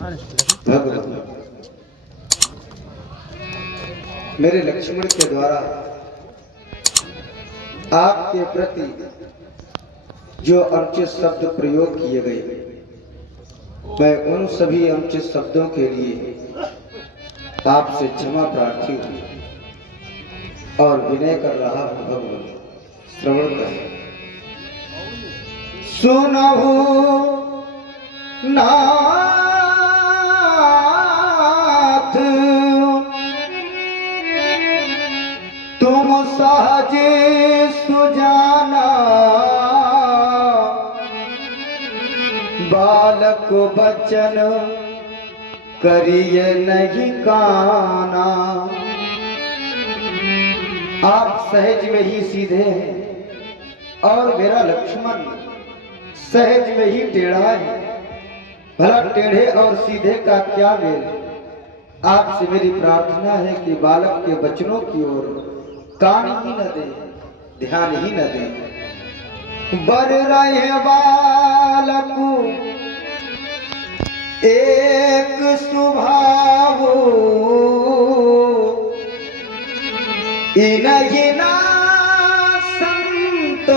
भगवत मेरे लक्ष्मण के द्वारा आपके प्रति जो अनुचित शब्द प्रयोग किए गए, मैं उन सभी अनुचित शब्दों के लिए आपसे क्षमा प्रार्थी हूँ और विनय कर रहा हूँ। भगवान श्रवण कर सुनहु नाथ तुम सहज सुजाना, बालक बचन करिए नहीं काना। आप सहज में ही सीधे हैं और मेरा लक्ष्मण सहज में ही टेढ़ा है। भला टेढ़े और सीधे का क्या मेल। आपसे मेरी प्रार्थना है कि बालक के वचनों की ओर कान ही न दे, ध्यान ही न दे। बर रहे बालक एक स्वभाव, इना संत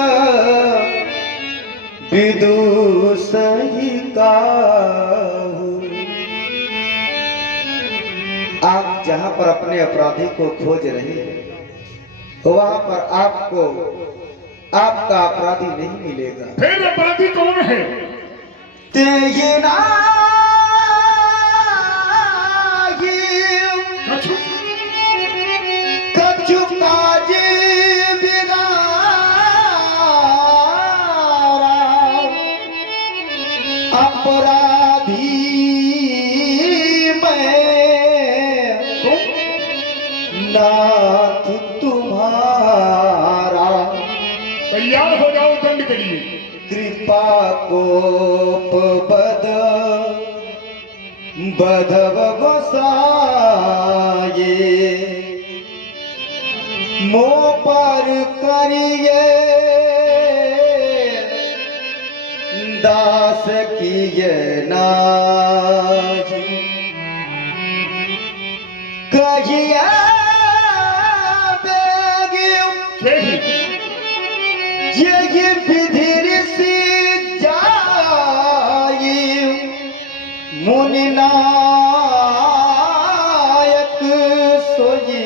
विदु सही काहू। आप जहां पर अपने अपराधी को खोज रहे हैं वहां पर आपको आपका अपराधी नहीं मिलेगा। फिर अपराधी कौन है? ये ना कछु काज बिगाड़ा, अपराधी मैं नाथ तुम्हारा। तैयार हो जाओ दंड के लिए। कृपा कोप बधव गोसाए, मो पर करिए दास किए नाजी। कहिए ये विधिर सी जाई, मुनि नायक सोई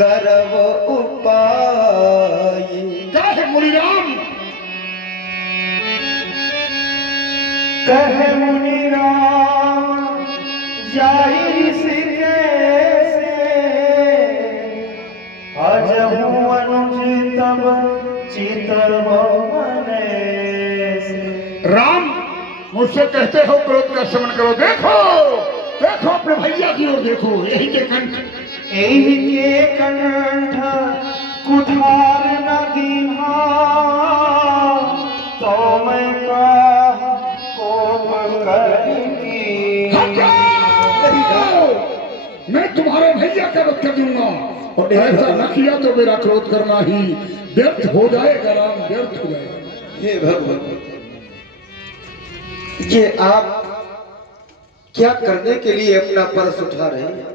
करव उपाय। क्या है मुनि राम? कहे मुनि राम जाई ऋषिकेश, अजहू अनुचितम चितर राम मुझसे कहते हो क्रोध का शमन करो। देखो देखो अपने भैया की ओर देखो, यही के कंठ कुठार न दीहा, तो मैं कोप करूंगी। मैं तुम्हारे भैया का वध कर दूंगा और ऐसा न किया तो मेरा क्रोध करना ही व्यर्थ हो जाएगा। राम व्यर्थ हो जाएगा। हे भगवान, ये आप क्या करने के लिए अपना परस उठा रहे हैं?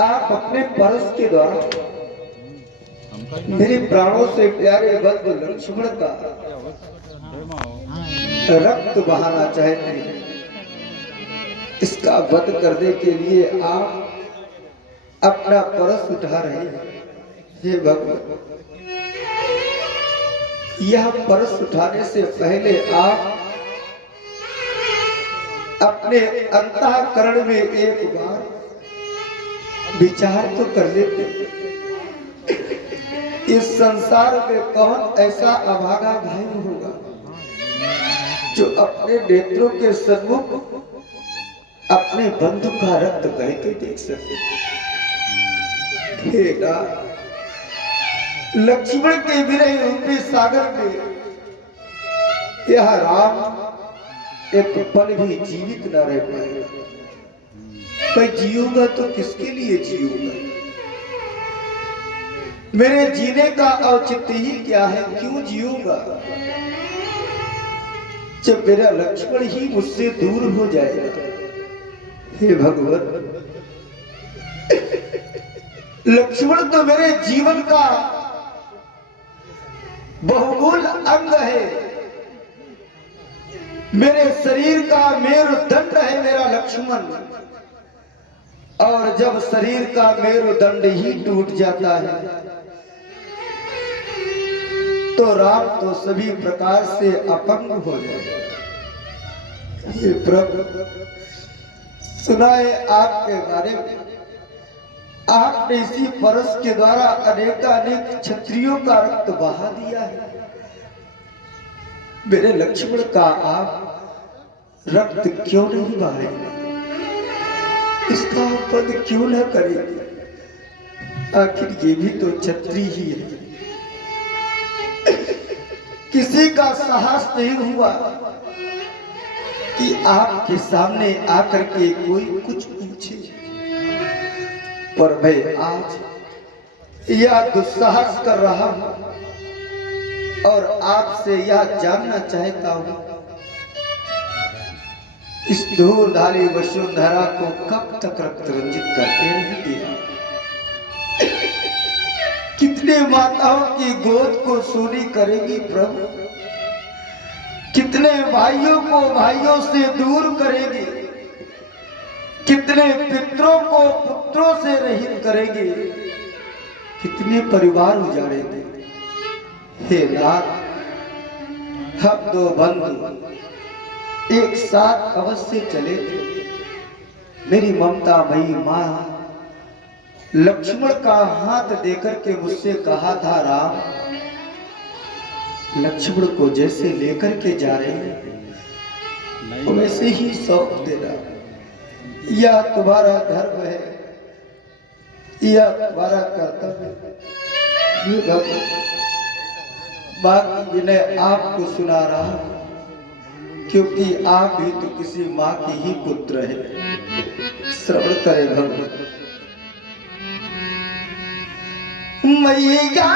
आप अपने परस के द्वारा मेरे प्राणों से प्यारे बंधु लक्ष्मण का रक्त बहाना चाहते हैं। इसका वध करने के लिए आप अपना परस उठा रहे हैं। हे भगवान, यह परस उठाने से पहले आप अपने अंतःकरण में एक बार विचार तो कर लेते। इस संसार में कौन ऐसा अभागा भाई होगा जो अपने नेत्रों के सन्मुख अपने बंधु का रक्त बहते देख सके। लक्ष्मण के विरह रूपी सागर में यह राम एक पल भी जीवित न रह पाएगा। मैं जीऊंगा तो किसके लिए जीऊंगा? मेरे जीने का औचित्य ही क्या है? क्यों जीऊंगा? जब मेरा लक्ष्मण ही मुझसे दूर हो जाएगा। हे भगवान, लक्ष्मण तो मेरे जीवन का बहुमूल्य अंग है, मेरे शरीर का मेरुदंड है मेरा लक्ष्मण। और जब शरीर का मेरुदंड ही टूट जाता है तो राम तो सभी प्रकार से अपंग हो जाए। ये प्रभु, सुनाए आपके बारे में, आपने इसी परस के द्वारा अनेकानेक क्षत्रियों का रक्त बहा दिया है। मेरे लक्ष्मण का आप रक्त क्यों नहीं बहाएंगे, इसका पद क्यों न करेंगे? आखिर ये भी तो क्षत्रिय ही है। किसी का साहस नहीं हुआ कि आपके सामने आकर के कोई कुछ पूछे, पर मैं आज यह दुस्साहस कर रहा हूं और आपसे यह जानना चाहता हूं, इस धूर्धारी वसुंधरा को कब तक रक्त रंजित करते रहेंगे? कितने माताओं की गोद को सूनी करेंगी प्रभु? कितने भाइयों को भाइयों से दूर करेंगे? कितने पितरों को पुत्रों से रहित करेंगे? कितने परिवार उजाड़ेंगे? हे नाथ, हम दो बंधु एक साथ अवश्य चले थे। मेरी ममता मई मां लक्ष्मण का हाथ देकर के मुझसे कहा था, राम, लक्ष्मण को जैसे लेकर के जा रहे हैं वैसे ही सौंप देना। यह तुम्हारा धर्म है, यह तुम्हारा कर्तव्य है। बाकी विनय आपको सुना रहा हूं, क्योंकि आप भी तो किसी माँ की ही पुत्र है। श्रवण करे भगवान। मैया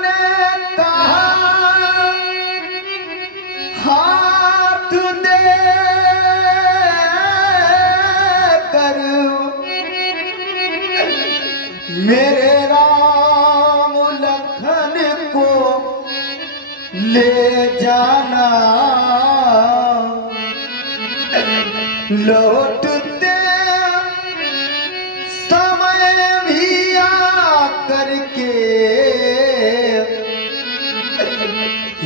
ने कहा हाथ दे कर मेरे राम लखन को ले जाना, लौटते समय भी आ करके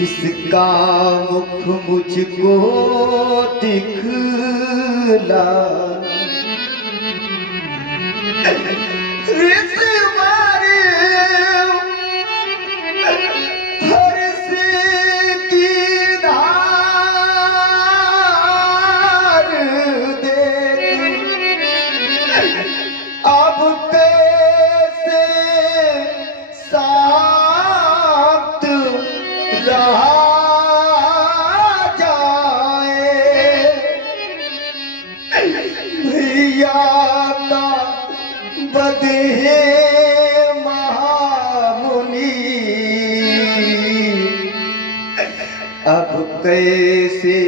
इसका मुख मुझको दिखला। अब कैसे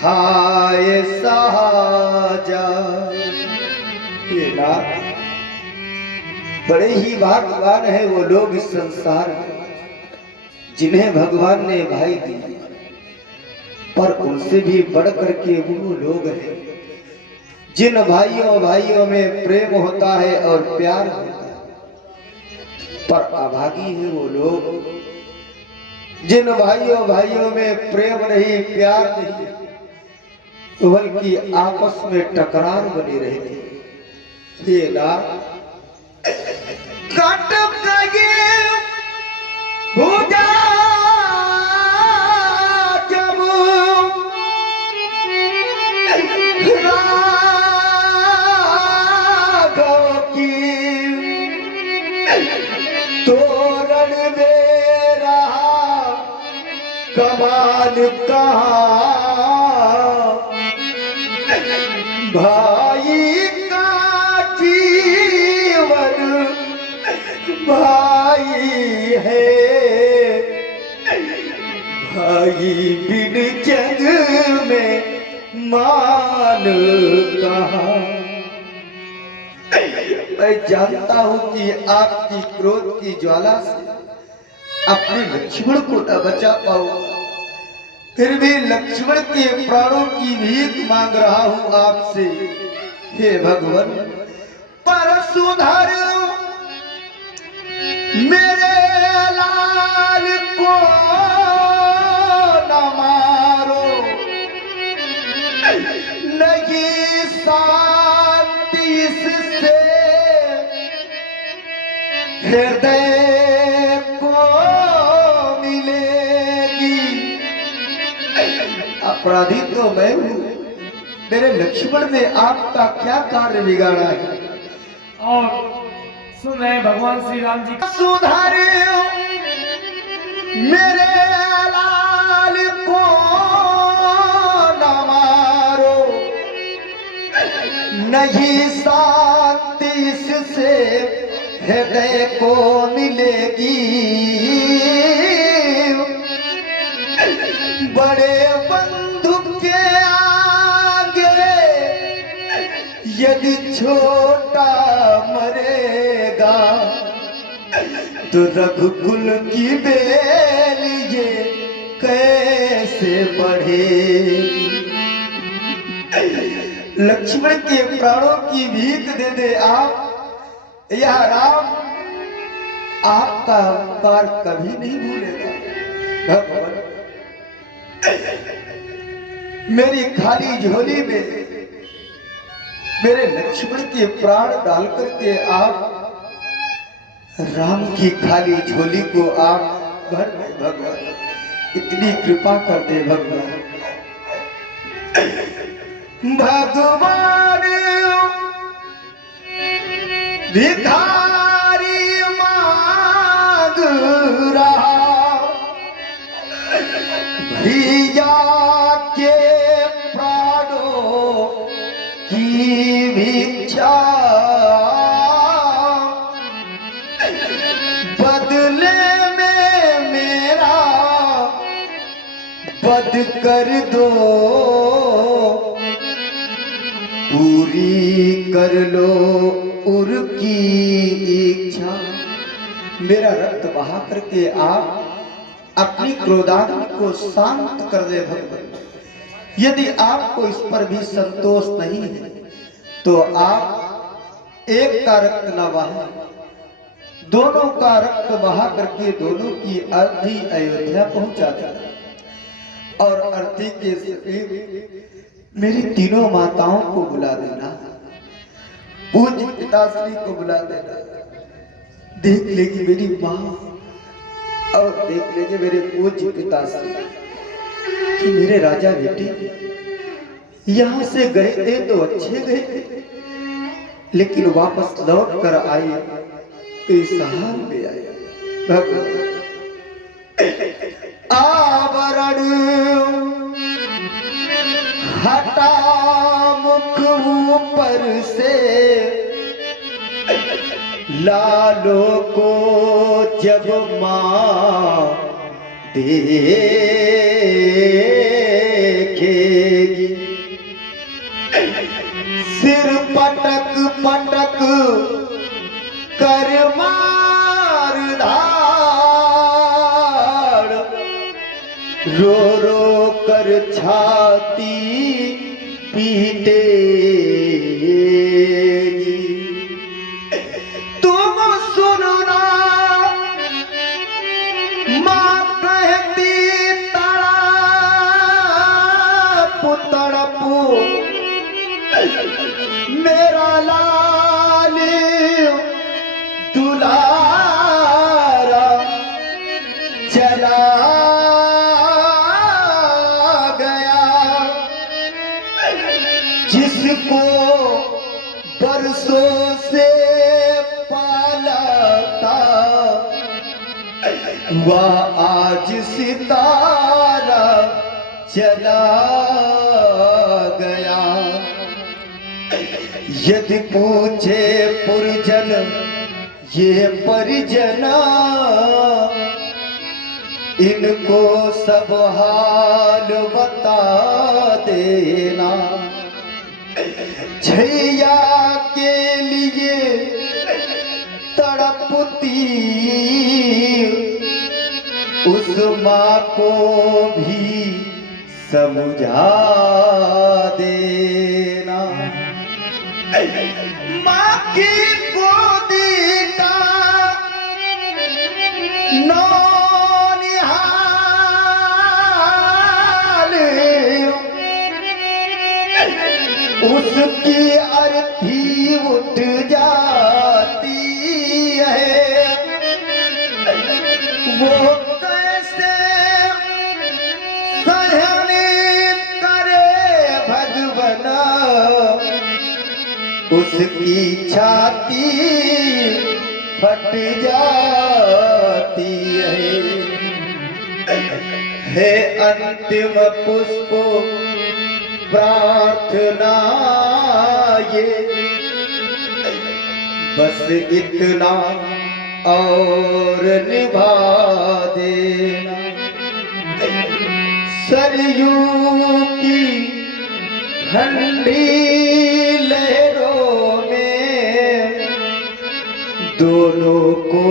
हाय साजा। ये नाथ, बड़े ही भाग्यवान है वो लोग इस संसार में जिन्हें भगवान ने भाई दिए, पर उनसे भी बढ़ करके वो लोग हैं जिन भाइयों में प्रेम होता है और प्यार होता है, पर अभागी है वो लोग जिन भाइयों में प्रेम नहीं, प्यार नहीं, बल्कि आपस में टकरार बनी रहती। ये नाथ, कट गए भुजा जब राघव की तोरण में रहा कमाल कहाँ, भाई का जीवन भाई है, भाई मान कहा। मैं जानता हूं कि आपकी क्रोध की ज्वाला से अपने लक्ष्मण को न बचा पाऊंगा, फिर भी लक्ष्मण के प्राणों की भीख मांग रहा हूं आपसे। हे भगवान, पर सुधर मेरे लाल को न मारो, नहीं शांति इससे हृदय को मिलेगी। अपराधी तो मैं हूं, मेरे लक्ष्मण ने आपका क्या कार्य बिगाड़ा है? और सुन रहे भगवान श्री राम जी का सुधार मेरे लाल को न मारो, नहीं शांति इससे हृदय को मिलेगी। बड़े बंधु के आगे यदि छोटा मरेगा, तो रघुकुल की बेल ये कैसे बढ़ेगी? लक्ष्मण के प्राणों की भीख दे दे आप, यह राम आपका उपकार कभी नहीं भूलेगा। भगवान, मेरी खाली झोली में मेरे लक्ष्मण के प्राण डाल करके आप राम की खाली झोली को आप भर दे भगवान, इतनी कृपा कर दे भगवान। भगवान भिखारी मांग रहा, भैया के प्राणों की भिक्षा, बदले में मेरा वध कर दो, पूरी कर लो उर की इच्छा। मेरा रक्त बहा करके आप अपनी क्रोधाग्नि को शांत कर दे भगवान। यदि आपको इस पर भी संतोष नहीं है तो आप एक का रक्त न बहाएं, दोनों का रक्त बहा करके दोनों की अर्थी अयोध्या पहुंचा देना। और अर्थी के समीप मेरी तीनों माताओं को बुला देना, पूज्य पिताश्री को बुला देना। देख लेगी मेरी माँ और देख लेंगे मेरे पूज्य पिताश्री कि मेरे राजा बेटे यहाँ से गए थे तो अच्छे गए थे, लेकिन वापस लौट कर आए तो इस हाल में आए। भगवान, आवरण हटा मुख ऊपर से, लालों को जब मां देखेगी, सिर पटक पटक कर मार धाड़, रो रो कर छाती पीटेगी। तुम सुनना मां कहती तड़प तड़प, मेरा लाल दुलारा चला जिसको बरसों से पाला था, वह आज सितारा चला गया। यदि पूछे पुरजन ये परिजना, इनको सब हाल बता देना। छैया के लिए तड़पती उस माँ को भी समझा देना। माँ की गोदी का नौनिहाल उसकी अर्थी उठ जाती है। वो कैसे सहन करे भगवान उसकी छाती फट जाती है अंतिम पुष्प प्रार्थना ये बस इतना और निभा देना। सरयू की ठंडी लहरों में दोनों को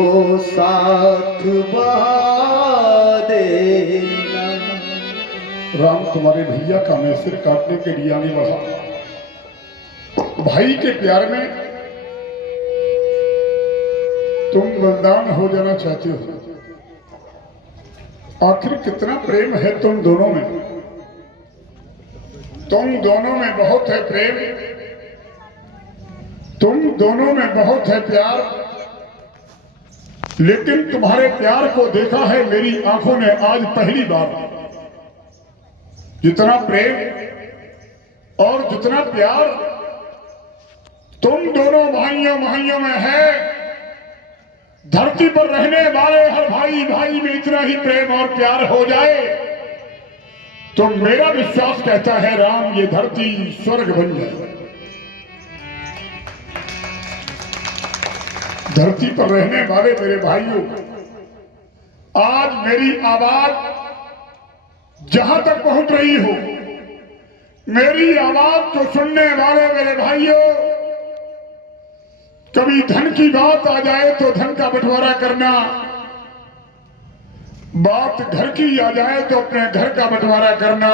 साथ बहा देना। राम तुम्हारे भैया का मैं सिर काटने के लिए आने बढ़ा। भाई के प्यार में तुम बलिदान हो जाना चाहते हो। आखिर कितना प्रेम है तुम दोनों में। तुम दोनों में बहुत है प्रेम, तुम दोनों में बहुत है प्यार, लेकिन तुम्हारे प्यार को देखा है मेरी आंखों ने आज पहली बार। जितना प्रेम और जितना प्यार तुम दोनों भाइयों में है, धरती पर रहने वाले हर भाई भाई में इतना ही प्रेम और प्यार हो जाए तो मेरा विश्वास कहता है राम ये धरती स्वर्ग बन जाए। धरती पर रहने वाले मेरे भाइयों, आज मेरी आवाज जहां तक पहुंच रही हो, मेरी आवाज को सुनने वाले मेरे भाइयों, कभी धन की बात आ जाए तो धन का बंटवारा करना, बात घर की आ जाए तो अपने घर का बंटवारा करना,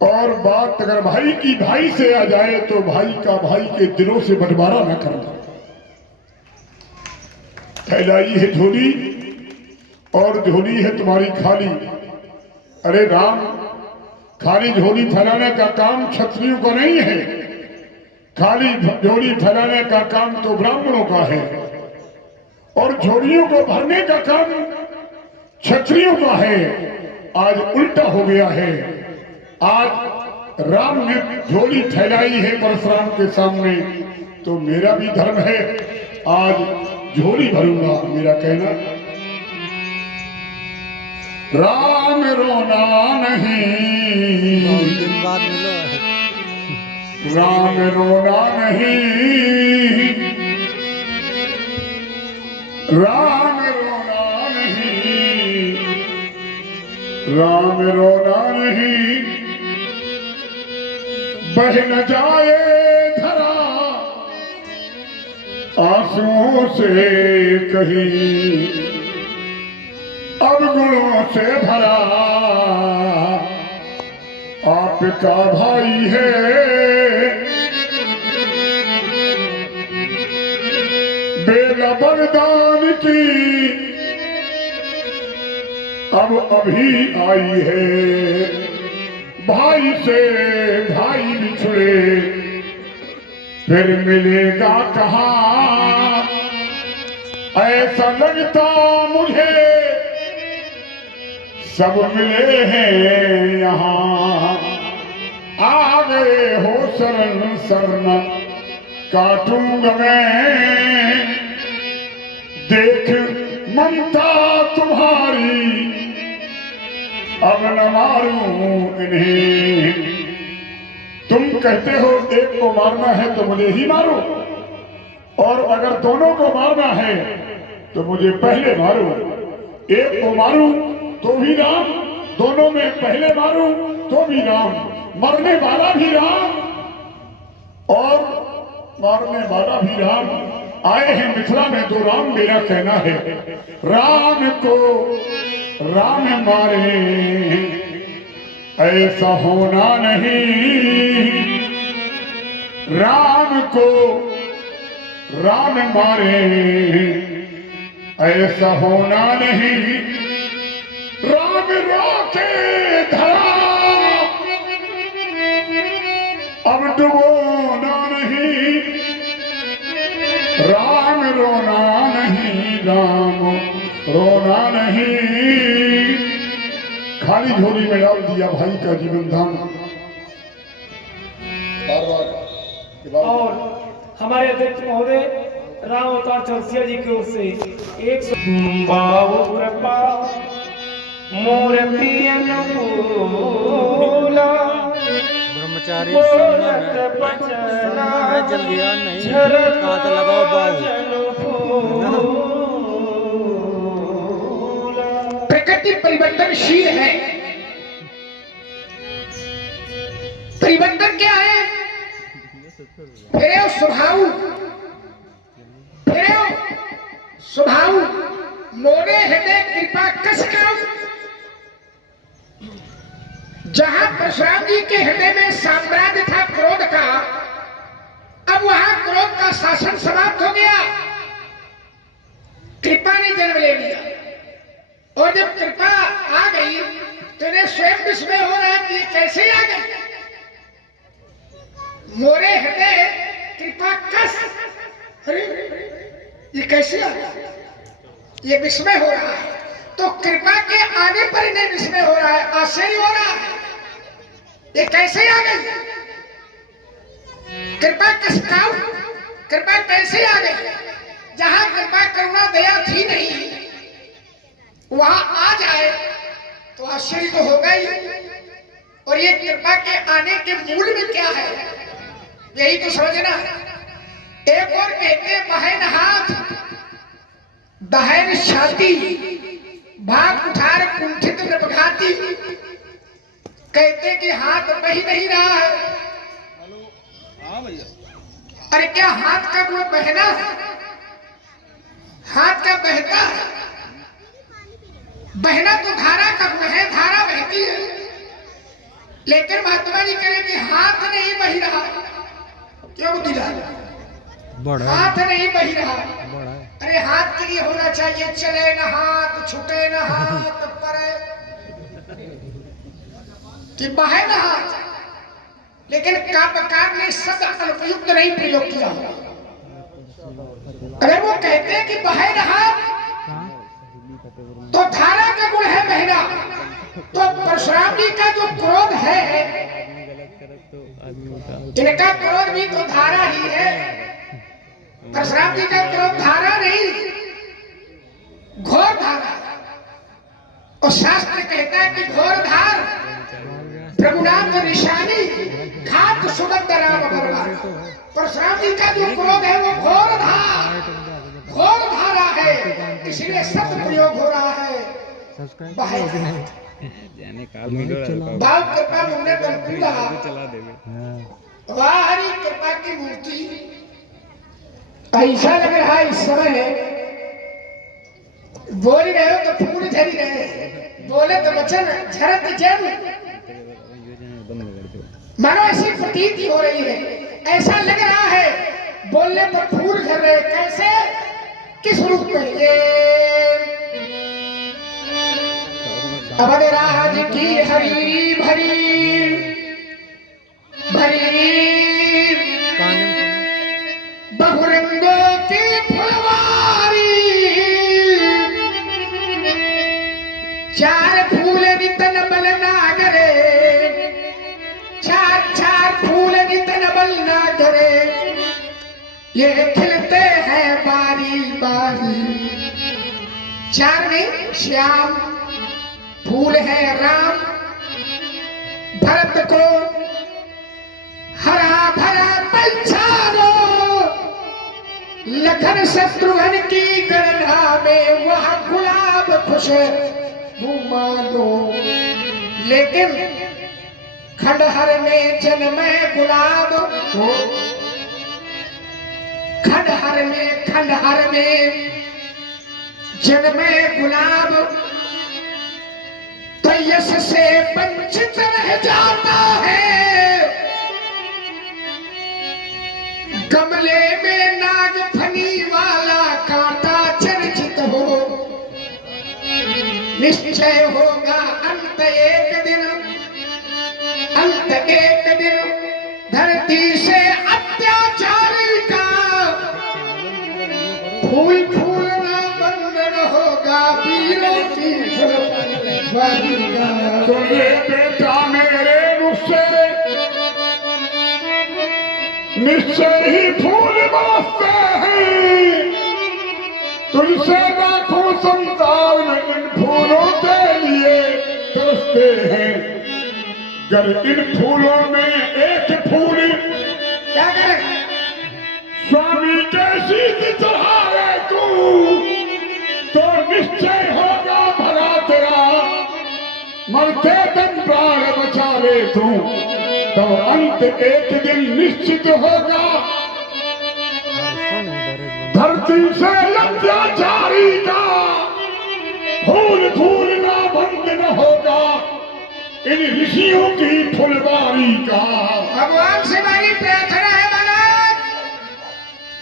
और बात अगर भाई की भाई से आ जाए तो भाई का भाई के दिलों से बंटवारा न करना। फैलाई है झोली और झोली है तुम्हारी खाली। अरे राम, खाली झोली फैलाने का काम क्षत्रियों को नहीं है, खाली झोली फैलाने का काम तो ब्राह्मणों का है, और झोलियों को भरने का काम क्षत्रियों का है। आज उल्टा हो गया है। आज राम ने झोली फैलाई है परशुराम के सामने, तो मेरा भी धर्म है आज झोली भरूंगा। मेरा कहना, राम रोना नहीं, राम रोना नहीं, राम रोना नहीं, राम रोना नहीं, बह न जाए धरा आंसुओं से कहीं, अब गुणों से भरा आपका भाई है। बेला बलिदान की अब अभी आई है, भाई से भाई बिछड़े फिर मिलेगा कहाँ। ऐसा लगता मुझे सब मिले हैं यहाँ, आ गए हो शरण शरण काटूंगा मैं। देख ममता तुम्हारी अब न मारूं इन्हें। तुम कहते हो एक को मारना है तो मुझे ही मारो, और अगर दोनों को मारना है तो मुझे पहले मारो। एक को मारूं तो भी राम, दोनों में पहले मारूं तो भी राम, मरने वाला भी राम और मारने वाला भी राम। आए हैं मिथिला में दो राम, मेरा कहना है राम को राम मारे ऐसा होना नहीं, राम को राम मारे ऐसा होना नहीं, राम रोके धरा अब डुबोना नहीं, राम रोना नहीं, राम रोना नहीं। खाली झोली में डाल दिया भाई का जीवन दान। और हमारे अध्यक्ष महोदय राम अवतार चौरसिया जी की ओर से 100 बाबू कृपा मूर्ति अनुकूला ब्रह्मचारी जल्दी यार नहीं कांटा लगाओ बाबू। प्रकृति परिवर्तनशील है। परिवर्तन क्या है? फिरे स्वभाव, फिरे स्वभाव मोरे हृदय कृपा कस करो। जहां परशुराम जी के हृदय में साम्राज्य था क्रोध का, अब वहां क्रोध का शासन समाप्त हो गया, कृपा ने जन्म ले लिया। और जब कृपा आ गई तो इन्हें स्वयं विस्मय हो रहा है कि ये कैसे आ गई। मोरे हृदय कृपा कस, अरे ये कैसे आ गया, ये विस्मय हो रहा है। तो कृपा के आने पर इन्हें विस्मय हो रहा है, आश्चर्य हो रहा है, ये कैसे आ गई। कृपा कस, कृपा कैसे आ गई। जहां कृपा करुणा दया थी नहीं, वहां आ जाए तो आश्चर्य तो होगा ही। और ये कृपा के आने के मूल में क्या है, यही तो समझना। एक और कहते बहन हाथ बहन छाती, भाग उठार कुंठित नपघाती। कहते कि हाथ बही नहीं रहा है। अरे क्या हाथ का गुण बहना है? हाथ का बहता है। बहना तो धारा का गुण है, धारा बहती है। लेकिन महात्मा जी कह रहे कि हाथ नहीं बही रहा। क्यों दिला? हाथ नहीं बही रहा। अरे हाथ के लिए होना चाहिए चले न हाथ, छूटे न हाथ, परे कि बहे न हाथ। लेकिन काव्यकार ने शब्द अनुपयुक्त नहीं प्रयोग किया। अगर वो कहते हैं कि बहे न हाथ तो धारा का गुण है बहना। तो परशुराम जी का जो क्रोध है, इनका क्रोध भी तो धारा ही है। परशुराम जी का क्रोध धारा नहीं, घोर धारा। और शास्त्र कहता है कि घोर धार प्रभुनाथ निशानी घात सुगंध राम बरवा। परशुराम जी का जो क्रोध है वो घोर धारा है, इसलिए शब्द प्रयोग हो रहा है। भाव कृपा मुन्ने तनपूरा, वाह हरि कृपा की मूर्ति। ऐसा लग रहा है इस समय बोल रहे हो तो फूल झरी रहे, बोले तो वचन झरत जन। मानो ऐसी प्रतीति हो रही है, ऐसा लग रहा है बोलने पर फूल झर रहे। कैसे, किस रूप में? ये अवध राज की हरी भरी भरी बहुरंगों की फुलवारी, चार फूल नितन बल नागरे, चार चार फूल नितन बल नागरे, ये खिलते हैं बारी बारी। चार नहीं, श्याम फूल है राम, भरत को हरा भरा पंचारो लखन शत्रुघ्न की गणना में वह गुलाब खुश मानो, लेकिन खंडहर में जन्मे गुलाब, खंडहर में जन्मे गुलाब तो यश से वंचित रह जाता है। गमले में नाग फनी वाला कांटा चर्चित हो, निश्चय होगा अंत एक दिन, अंत एक दिन धरती से अत्याचारी का फूल फूलना बंद न होगा, वीरों की फुलवारी का। सुने बेटा मेरे मुझसे निश्चय ही फूल बरसते हैं, तुझसे लाखों संसार में इन फूलों के लिए तरसते हैं। गर इन फूलों में एक फूल क्या करें? स्वामी कैसी की चढ़ावे तू, तो निश्चय होगा भला तेरा, मरते दम प्राण बचा ले तू, तो अंत एक दिन निश्चित होगा। धरती से अत्याचारी का फूल फूलना बंद न होगा, इन ऋषियों की फुलवारी का। भगवान से हमारी प्रार्थना है महाराज,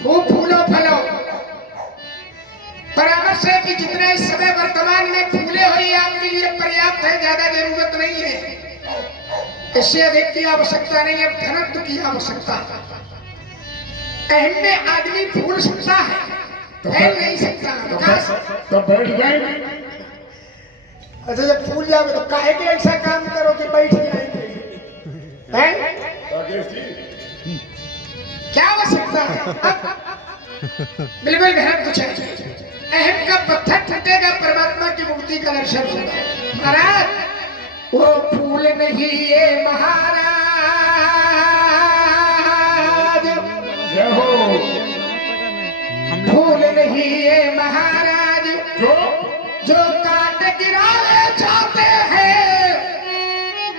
खूब फूलो फलो। परामर्श है कि जितना इस समय वर्तमान में फूले हो ये आपके लिए पर्याप्त है, ज्यादा जरूरत नहीं है, इससे अधिक की आवश्यकता नहीं है, घनत्व की आवश्यकता। अहम में आदमी फूल सकता है, फैल नहीं सकता। तो बैठ जाएंगे। अच्छा जब फूल जाओगे तो काहे के ऐसा काम करो कि बैठ जाएंगे, हैं? क्या आवश्यकता है? बिल्कुल घनत्व चाहिए। अहम का पत्थर टूटेगा, परमात्मा की मुक्ति का दर्शन होगा। महाराज वो फूल नहीं ये महाराज, फूल नहीं ये महाराज, जो काट गिराए जाते हैं,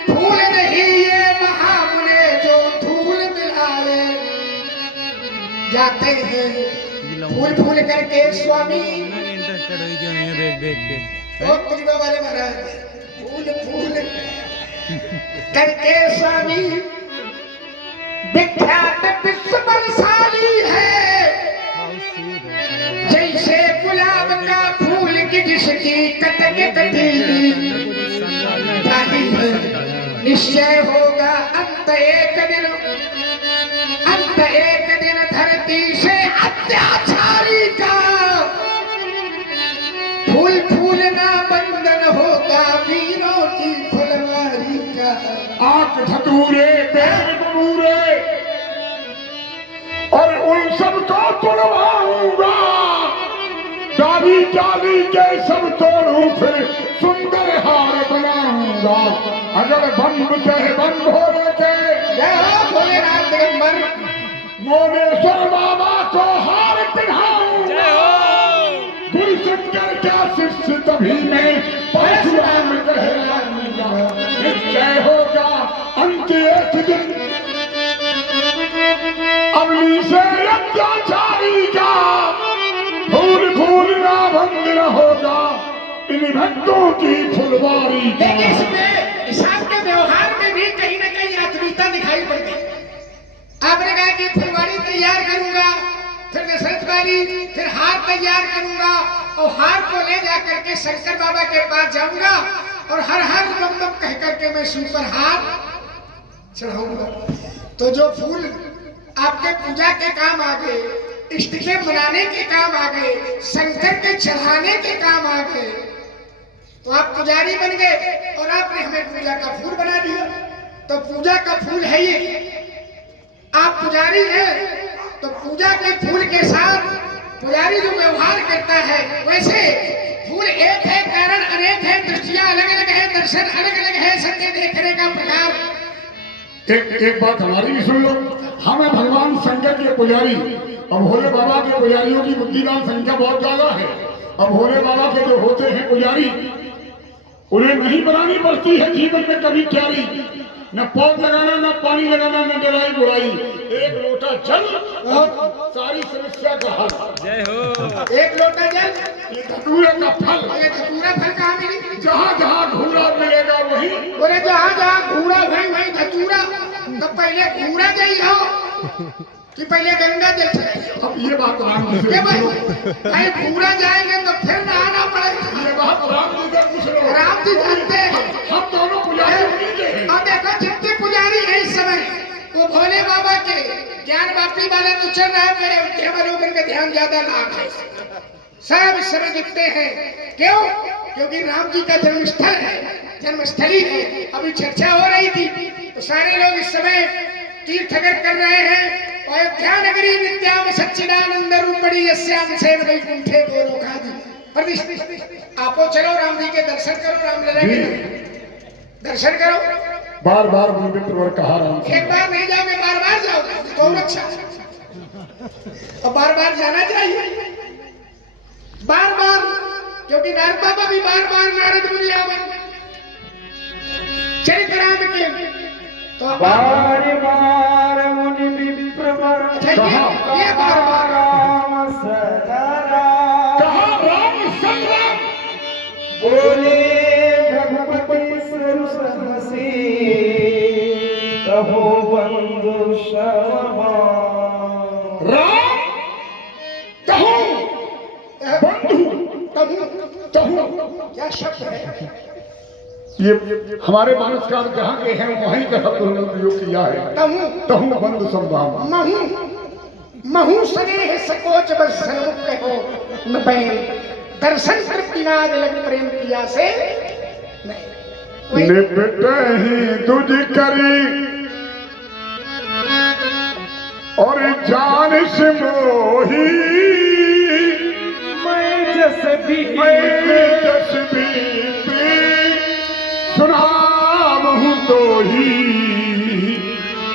फूल नहीं ये महामुने जो धूल मिलाए जाते हैं। फूल फूल करके स्वामी इंटरेस्टेड हुई क्यों नहीं है देख के और पुलिवा वाले महाराज फूल फूल करके स्वामी विख्यात विश्व बलशाली है, जैसे गुलाब का फूल की जिसकी कटक कटी डाली है। निश्चय होगा अंत एक दिन, अंत एक दिन धरती से अत्याचारी का फूल फूलना बंद न होगा, वीरों की फुलवारी का। आंख धतूरे पैर बबूरे और उन सबको तोड़वाऊंगा, डाली डाली के सब तोड़ू फिर सुंदर हार बनाऊंगा। अगर बंद चाहे बंद हो थे भोलेनाथ दिगंबर मोनेश्वर बाबा को हार पहनाऊंगा, गुरु शंकर का शिष्य तभी मैं परशुराम कहलाऊंगा। निश्चय होगा अंत एक दिन अमली से अत्याचारी का फूल फूलना बंद न होगा, इन भक्तों की फुलवारी का। इसमें हिसाब के व्यवहार में भी कहीं न कहीं आत्मीयता दिखाई पड़ गई। आपने कहा कि फुलवारी तैयार करूंगा, फिर दशरथ वाली, फिर हार तैयार करूंगा और हार को ले जाकर के शंकर बाबा के पास जाऊंगा और हर हर दम दम कह करके मैं सुपर हार चढ़ाऊंगा। तो जो फूल आपके पूजा के काम आ गए, इष्ट के मनाने के काम आ गए, शंकर के चढ़ाने के काम आ गए, तो आप पुजारी बन गए और आपने हमें पूजा का फूल बना दिया। तो पूजा का फूल है ये, आप पुजारी हैं तो पूजा के फूल के साथ पुजारी जो व्यवहार करता है, वैसे फूल एक है, कारण अनेक है, दृष्टियां अलग अलग है, दर्शन अलग अलग है, सबके देखने का प्रकार। एक बात हमारी भी सुन लो, हमें भगवान शंकर के पुजारी अब भोले बाबा के पुजारियों की बुद्धिमान संख्या बहुत ज्यादा है। अब भोले बाबा के जो होते हैं पुजारी, उन्हें नहीं बनानी पड़ती है जीवन में कभी क्यारी, न पौध लगाना, न पानी लगाना, न डराई गुड़ाई, एक लोटा जल सारी समस्या का हल। जय हो। एक लोटा जल, ये धतूरे का फल, ये धतूरा फल कहाँ मिली? जहाँ जहाँ घूरा मिलेगा वही। बोले जहाँ जहाँ घूरा भाई वही धतूरा। तो पहले घूरा जाई हो कि पहले गंगा जल चढ़ाई? अब ये बात राम जी के से भाई पूछो। भाई घूरा जाएंगे तो फिर नहाना पड़ेगा। ये बात राम जी से पूछ लो। राम जी जानते हैं। हम दोनों पुजारी बनी के हैं। और देखो जितने पुजारी हैं इस समय वो भोले बाबा के ज्ञान वापी वाले तो चल रहे हैं, मेरे उनके अवलोकन का ध्यान ज्यादा लाभ है। सब इस समय दिखते हैं। क्यों? क्योंकि राम जी का जन्मस्थल है, जन्मस्थली है। अभी चर्चा हो रही थी तो सारे लोग इस समय तीर्थकर कर रहे हैं। अयोध्या नगरी विद्या में सच्चिदानंद रूपड़ी यस्याम सेन वैकुंठे गोलोकादि। आपो चलो राम जी के दर्शन करो, रामलला के दर्शन करो। बार बार गुरुमित्र कहा राम से। एक बार नहीं जाओगे, बार बार जाओगे तो अच्छा। और बार बार जाना चाहिए, बार बार, क्योंकि नारद बाबा भी बार बार नारद मुनि आवे चरित्र राम के। तो बार बार मुनि विप्रवर ये बार बार राम सदा कहा राम संग्राम बोले रघुपति सरसी तहो बंधु शर्मा। राम कहूँ बंधु कहूँ। क्या शब्द है? ये हमारे मानस काल जहाँ के हैं वहीं का शब्द उन्होंने प्रयोग किया है। तहु बंधु संभाव महू स्नेह सकोच बस सन्मुख हो न बैन दर्शन कर बिना लग प्रेम किया से नहीं। निपटे ही तुझ करी और जान से मोही मैं जस भी सुनाम हूँ तो ही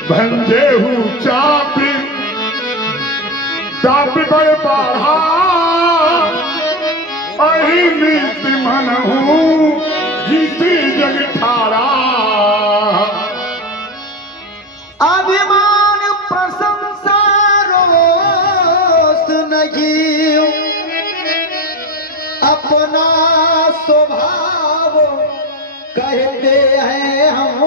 भंजे हूँ चाप बड़ बढ़ा अहिमित मन हूँ जीती जग ठाड़ा। अभिमान प्रशंसा रोष नहीं अपना स्वभाव कहते हैं हम।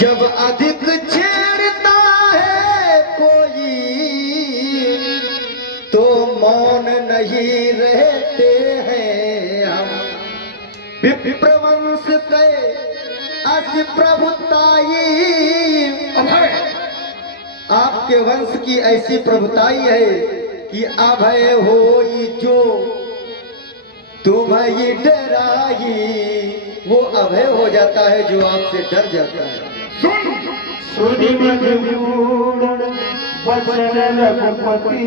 जब अधिक छेड़ता है कोई तो मौन नहीं रहते हैं हम। विप्रवंश के अस प्रभुताई, आपके वंश की ऐसी प्रभुताई है कि अभय होई जो तुम्हें डराई, वो अभय हो जाता है जो आपसे डर जाता है। सुनि मधुर बचन रघुपति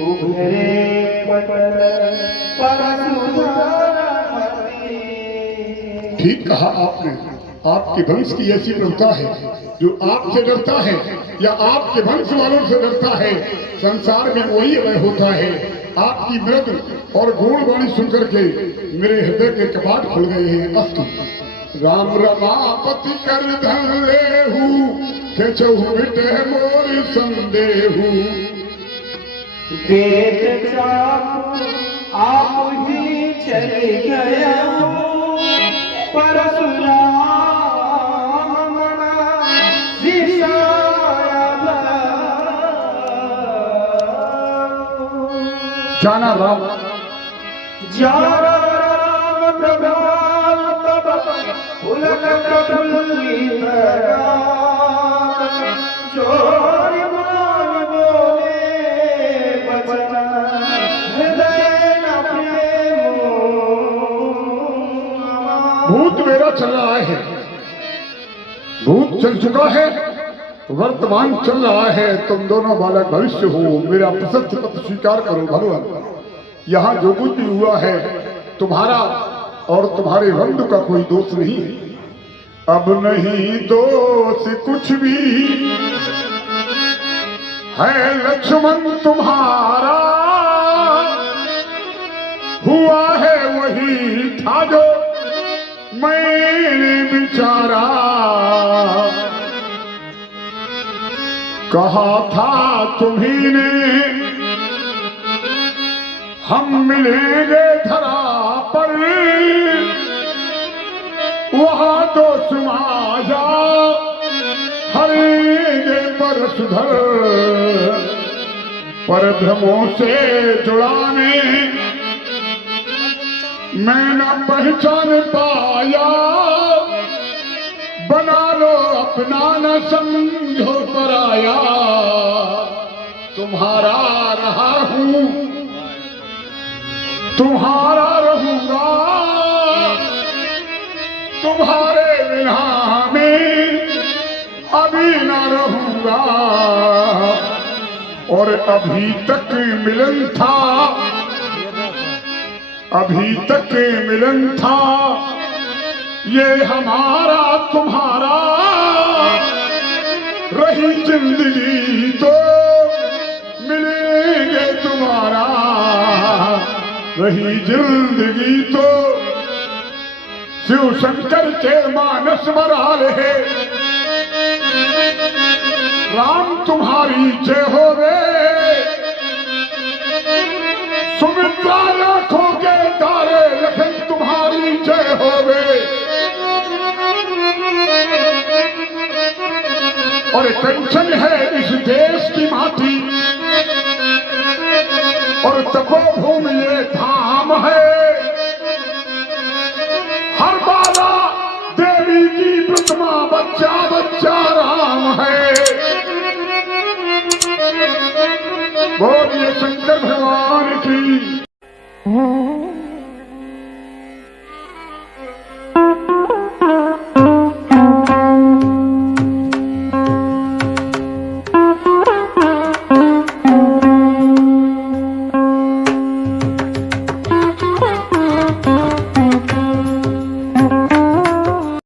उभरे पटल परशुरामति। ठीक कहा आपने। आपके वंश की ऐसी प्रभुता है जो आपसे डरता है या आपके वंश वालों से डरता है, संसार में वही अभय होता है। आपकी मृद और गुण वाणी सुनकर के मेरे हृदय के कपाट खुल गए हैं। अस्तु राम रमापति कर धन लेहू के चहु मिटे मोर संदेहू। वेद चाप आप ही चले गया परशुराम जाना राम जाना राम प्रभाव तब उलट प्रफुल्लित जोर मान बोले बचन हृदय न प्रेम। भूत मेरा चल रहा है, भूत चल चुका है, वर्तमान चल रहा है। तुम दोनों बालक भविष्य हो। मेरा प्रसन्न पत्र स्वीकार करो भगवान। यहाँ जो कुछ भी हुआ है तुम्हारा और तुम्हारे बंधु का कोई दोष नहीं है। अब नहीं दोष कुछ भी है लक्ष्मण तुम्हारा, हुआ है वही था जो मैंने बिचारा, कहा था तुम्ही ने हम मिलेंगे धरा पर, वहां तो समाजा हरेंगे परसुधर, पर भ्रमों से जुड़ाने मैं न पहचान पाया, बना लो अपना न समझो पराया, तुम्हारा रहा हूं तुम्हारा रहूंगा, तुम्हारे बिना में अभी न रहूंगा, और अभी तक मिलन था, अभी तक मिलन था, ये हमारा तुम्हारा, रही जिंदगी तो मिलेंगे तुम्हारा, रही जिंदगी तो शिव शंकर के मानस मराल है, राम तुम्हारी जय होवे, सुमित्रा आंखों के तारे लखन तुम्हारी जय होवे, और कंचन है इस देश की माटी, और तपोभूमि ये धाम है,